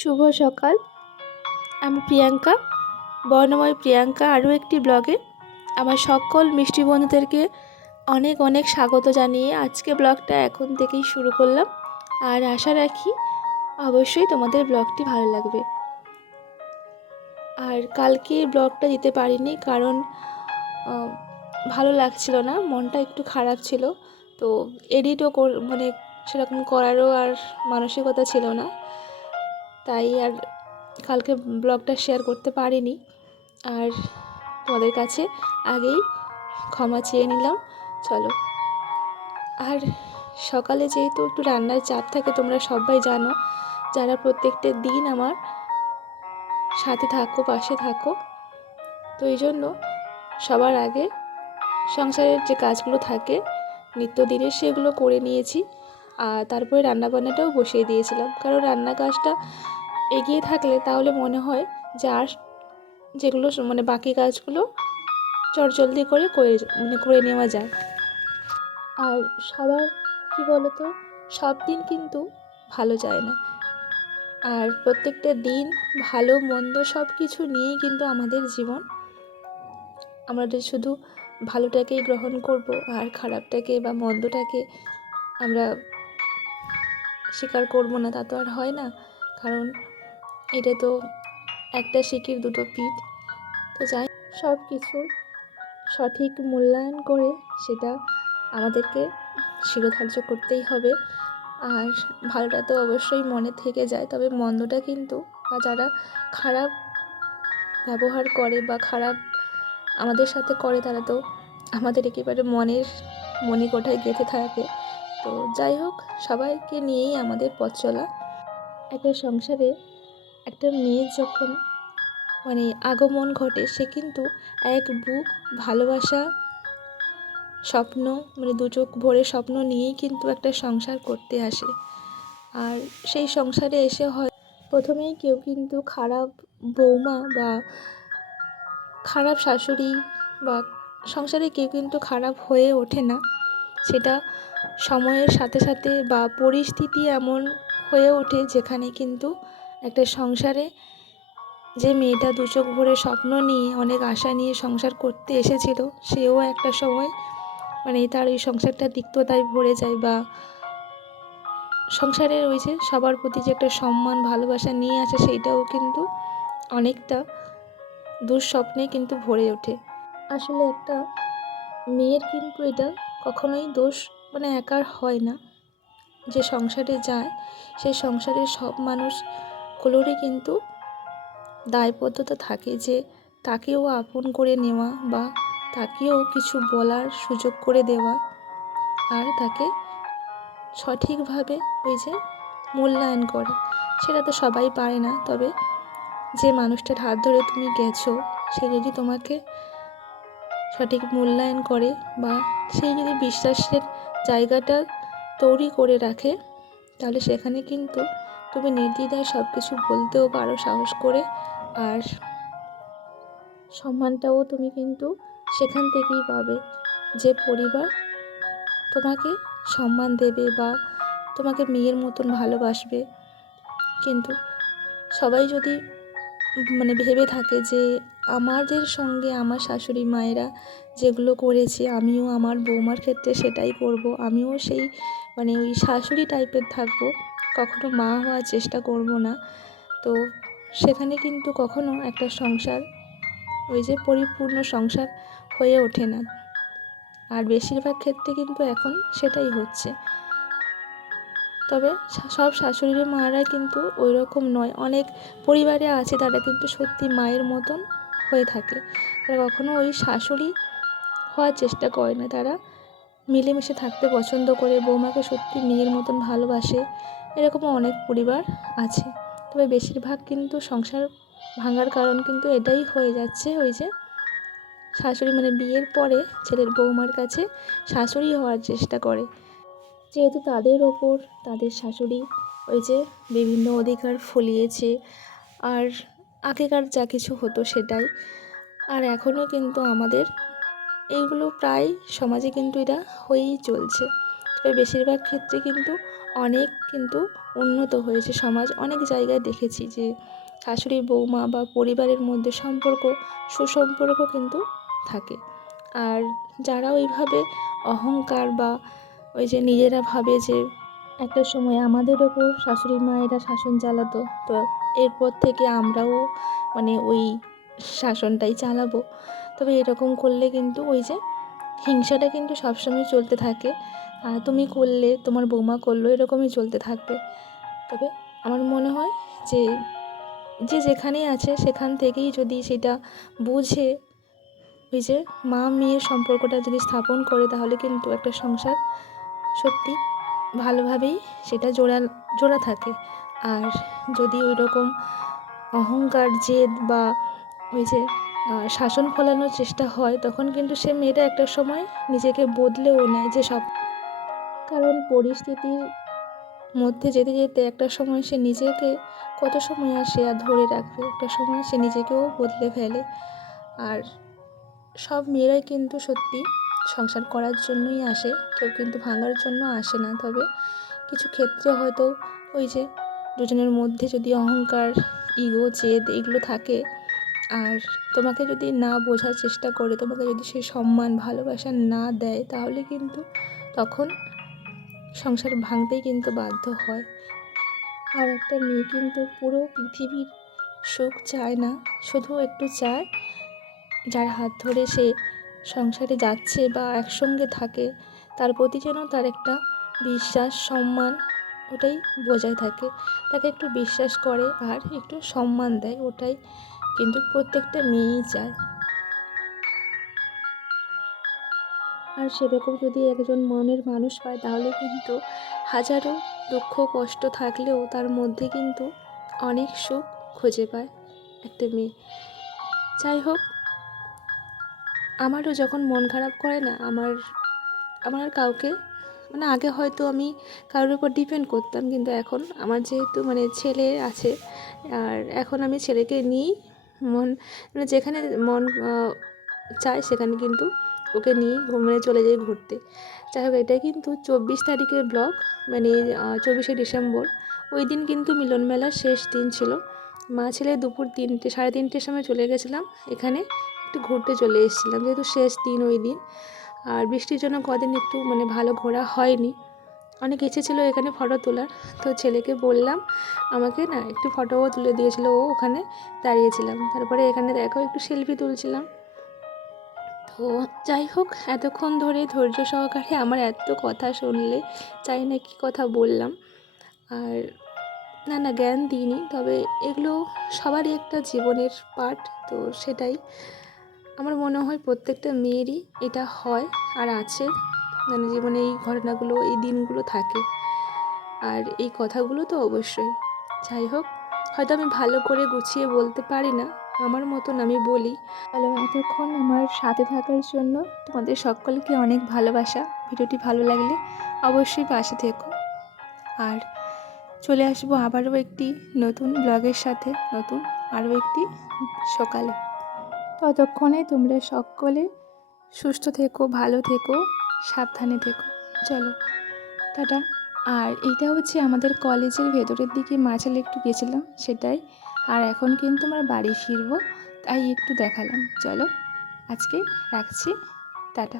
শুভ সকাল। আমি প্রিয়াঙ্কা, বর্ণময় প্রিয়াঙ্কা আরও একটি ব্লগে আমার সকল মিষ্টি বন্ধুদেরকে অনেক অনেক স্বাগত জানিয়ে আজকে ব্লগটা এখন থেকেই শুরু করলাম। আর আশা রাখি অবশ্যই তোমাদের ব্লগটি ভালো লাগবে। আর কালকে ব্লগটা দিতে পারিনি কারণ ভালো লাগছিল না, মনটা একটু খারাপ ছিল। তো এডিটও মানে সেরকম করারও আর মানসিকতা ছিল না। তাই আর কালকে ব্লগটা শেয়ার করতে পারিনি। আর তোমাদের কাছে আগেই ক্ষমা চেয়ে নিলাম। চলো। আর সকালে যেহেতু একটু রান্নার চাপ থাকে, তোমরা সবাই জানো, যারা প্রত্যেকটা দিন আমার সাথে থাকো, পাশে থাকো, তো এই জন্য সবার আগে সংসারের যে কাজগুলো থাকে, নিত্যদিনের সেগুলো করে নিয়েছি। আর তারপরে রান্নাবান্নাটাও বসিয়ে দিয়েছিলাম। কারণ রান্না কাজটা এগিয়ে থাকলে তাহলে মনে হয় যে আর যেগুলো মানে বাকি কাজগুলো চটজলদি করে করে মানে করে নেওয়া যায়। আর সবার, কী বলতো, সব দিন কিন্তু ভালো যায় না। আর প্রত্যেকটা দিন ভালো, মন্দ সব কিছু নিয়েই কিন্তু আমাদের জীবন। আমাদের শুধু ভালোটাকেই গ্রহণ করব আর খারাপটাকে বা মন্দটাকে আমরা স্বীকার করব না, তা তো আর হয় না। কারণ এটা তো একটা শিকির দুটো পিঠ। তো যাই সব কিছুর সঠিক মূল্যায়ন করে সেটা আমাদেরকে শিরোধার্য করতেই হবে। আর ভালোটা তো অবশ্যই মনে থেকে যায়, তবে মন্দটা কিন্তু বা যারা খারাপ ব্যবহার করে বা খারাপ আমাদের সাথে করে, তারা তো আমাদের একেবারে মনের মনে কোঠায় গেঁথে থাকে। তো যাই হোক, সবাইকে নিয়েই আমাদের পথ চলা। একটা সংসারে একটা মেয়ের যখন মানে আগমন ঘটে, সে কিন্তু এক বুক ভালোবাসা, স্বপ্ন মানে দু চোখ ভরে স্বপ্ন নিয়েই কিন্তু একটা সংসার করতে আসে। আর সেই সংসারে এসে হয়, প্রথমেই কেউ কিন্তু খারাপ বৌমা বা খারাপ শাশুড়ি বা সংসারে কেউ কিন্তু খারাপ হয়ে ওঠে না। সেটা সময়ের সাথে সাথে বা পরিস্থিতি এমন হয়ে ওঠে যেখানে কিন্তু একটা সংসারে যে মেয়েটা দু চোখ ভরে স্বপ্ন নিয়ে, অনেক আশা নিয়ে সংসার করতে এসেছিল, সেও একটা সময় মানে তার ওই সংসারটা তিক্ততায় ভরে যায় বা সংসারের ওই যে সবার প্রতি যে একটা সম্মান, ভালোবাসা নিয়ে আসে, সেইটাও কিন্তু অনেকটা দুঃস্বপ্নে কিন্তু ভরে ওঠে। আসলে একটা মেয়ের কিন্তু এটা কখনোই দোষ মানে একার হয় না। যে সংসারে যায়, সেই সংসারের সব মানুষগুলোরই কিন্তু দায়বদ্ধতা থাকে যে তাকেও আপন করে নেওয়া বা তাকেও কিছু বলার সুযোগ করে দেওয়া আর তাকে সঠিকভাবে ওই যে মূল্যায়ন করা, সেটা তো সবাই পারে না। তবে যে মানুষটার হাত ধরে তুমি গেছো, সে যদি তোমাকে সঠিক মূল্যায়ন করে বা সেই যদি বিশ্বাসের জায়গাটা তৈরি করে রাখে, তাহলে সেখানে কিন্তু তুমি নির্দ্বিধায় সব কিছু বলতেও পারো, সাহস করে। আর সম্মানটাও তুমি কিন্তু সেখান থেকেই পাবে। যে পরিবার তোমাকে সম্মান দেবে বা তোমাকে মেয়ের মতন ভালোবাসবে, কিন্তু সবাই যদি মানে ভেবে থাকে যে আমাদের সঙ্গে আমার শাশুড়ি মায়েরা যেগুলো করেছে, আমিও আমার বৌমার ক্ষেত্রে সেটাই করব। আমিও সেই মানে ওই শাশুড়ি টাইপের থাকব। কখনো মা হওয়ার চেষ্টা করব না। তো সেখানে কিন্তু কখনো একটা সংসার, ওই যে পরিপূর্ণ সংসার হয়ে ওঠে না। আর বেশিরভাগ ক্ষেত্রে কিন্তু এখন সেটাই হচ্ছে। তবে সব শাশুড়ি মারা কিন্তু ওই রকম নয়। অনেক পরিবারে আছে, তারা কিন্তু সত্যি মায়ের মতন হয়ে থাকে। তারা কখনো ওই শাশুড়ি হওয়ার চেষ্টা করে না। তারা মিলেমিশে থাকতে পছন্দ করে, বৌমাকে সত্যি মেয়ের মতন ভালোবাসে। এরকমও অনেক পরিবার আছে। তবে বেশিরভাগ কিন্তু সংসার ভাঙার কারণ কিন্তু এটাই হয়ে যাচ্ছে ওই যে শাশুড়ি মানে বিয়ের পরে ছেলের বৌমার কাছে শাশুড়ি হওয়ার চেষ্টা করে। যেহেতু তাদের ওপর তাদের শাশুড়ি ওই যে বিভিন্ন অধিকার ফলিয়েছে, আর আগেকার যা কিছু হতো সেটাই। আর এখনও কিন্তু আমাদের এইগুলো প্রায় সমাজে কিন্তু এটা হয়েই চলছে। তবে বেশিরভাগ ক্ষেত্রে কিন্তু অনেক কিন্তু উন্নত হয়েছে। সমাজ অনেক জায়গায় দেখেছি যে শাশুড়ি, বৌমা বা পরিবারের মধ্যে সম্পর্ক, সুসম্পর্ক কিন্তু থাকে। আর যারা ওইভাবে অহংকার বা ওই যে নিজেরা ভাবে যে একটা সময় আমাদের ওপর শাশুড়ি, মায়েরা শাসন চালাতো, তো এরপর থেকে আমরাও মানে ওই শাসনটাই চালাবো। তবে এরকম করলে কিন্তু ওই যে হিংসাটা কিন্তু সবসময় চলতে থাকে। তুমি করলে, তোমার বৌমা করল, এরকমই চলতে থাকবে। তবে আমার মনে হয় যে যে যেখানেই আছে, সেখান থেকেই যদি সেটা বুঝে, ওই যে মা মেয়ের সম্পর্কটা যদি স্থাপন করে, তাহলে কিন্তু একটা সংসার সত্যি ভালোভাবেই সেটা জোড়া জোড়া থাকে। আর যদি ওই রকম অহংকার, জেদ বা ওই যে শাসন ফলানোর চেষ্টা হয়, তখন কিন্তু সে মেয়েটা একটা সময় নিজেকে বদলেও নেয় যে সব কারণ পরিস্থিতির মধ্যে যেতে যেতে একটা সময় সে নিজেকে, কত সময় আর সে আর ধরে রাখবে? একটা সময় সে নিজেকেও বদলে ফেলে। আর সব মেয়েরাই কিন্তু সত্যি সংসার করার জন্যই আসে, কেউ কিন্তু ভাঙার জন্য আসে না। তবে কিছু ক্ষেত্রে হয়তো ওই যে দুজনের মধ্যে যদি অহংকার ইগো জেদ এগুলো থাকে, আর তোমাকে যদি না বোঝার চেষ্টা করে, তোমাকে যদি সে সম্মান, ভালোবাসা না দেয়, তাহলে কিন্তু তখন সংসার ভাঙতেই কিন্তু বাধ্য হয়। আর একটা মেয়ে কিন্তু পুরো পৃথিবীর সুখ চায় না, শুধু একটু চায় যার হাত ধরে সে সংসারে যাচ্ছে বা একসঙ্গে থাকে, তার প্রতি যেন তার একটা বিশ্বাস, সম্মান ওটাই বজায় থাকে। তাকে একটু বিশ্বাস করে আর একটু সম্মান দেয়, ওটাই কিন্তু প্রত্যেকটা মেয়েই চায়। আর সেরকম যদি একজন মনের মানুষ পায় তাহলে কিন্তু হাজারো দুঃখ কষ্ট থাকলেও তার মধ্যে কিন্তু অনেক সুখ খুঁজে পায় একটা মেয়ে। যাই হোক, আমারও যখন মন খারাপ করে না, আমার আমার কাউকে মানে আগে হয়তো আমি কারোর উপর ডিপেন্ড করতাম, কিন্তু এখন আমার যেহেতু মানে ছেলে আছে, আর এখন আমি ছেলেকে নিয়েই মন মানে যেখানে মন চায় সেখানে কিন্তু ওকে নিয়ে ঘুমিয়ে চলে যাই ঘুরতে। যাই হোক এটা কিন্তু চব্বিশ তারিখের ব্লগ মানে চব্বিশে ডিসেম্বর। ওই দিন কিন্তু মিলন মেলার শেষ দিন ছিল। মা ছেলে দুপুর তিনটে, সাড়ে তিনটের সময় চলে গেছিলাম। এখানে একটু ঘুরতে চলে এসেছিলাম, যেহেতু শেষ দিন ওই দিন। আর বৃষ্টির জন্য কদিন একটু মানে ভালো ঘোরা হয়নি। অনেক ইচ্ছে ছিল এখানে ফটো তোলার। তো ছেলেকে বললাম আমাকে না একটু ফটোও তুলে দিয়েছিল, ও ওখানে দাঁড়িয়েছিলাম। তারপরে এখানে দেখো একটু সেলফি তুলছিলাম। তো যাই হোক, এতক্ষণ ধরে ধৈর্য সহকারে আমার এত কথা শুনলে চাই না কি কথা বললাম। আর না না, জ্ঞান দিইনি, তবে এগুলো সবারই একটা জীবনের পার্ট তো সেটাই। আমার মনে হয় প্রত্যেকটা মেয়েরই এটা হয় আর আছে। মানে জীবনে এই ঘটনাগুলো, এই দিনগুলো থাকে। আর এই কথাগুলো তো অবশ্যই। যাই হোক, হয়তো আমি ভালো করে গুছিয়ে বলতে পারি না। আমার মতন আমি বলি। হ্যালো এতক্ষণ আমার সাথে থাকার জন্য তোমাদের সকলকে অনেক ভালোবাসা। ভিডিওটি ভালো লাগলে অবশ্যই পাশে থেকো। আর চলে আসব আবারও একটি নতুন ব্লগের সাথে, নতুন আরও একটি সকালে। ততক্ষণে তোমরা সকলে সুস্থ থেকো, ভালো থেকো, সাবধানে থেকো। চলো, টাটা। আর এটা হচ্ছে আমাদের কলেজের ভেতরের দিকে মাঝালে একটু গেছিলাম সেটাই। আর এখন কিন্তু আমার বাড়ি ফিরবো, তাই একটু দেখালাম। চলো, আজকে রাখছি। টাটা।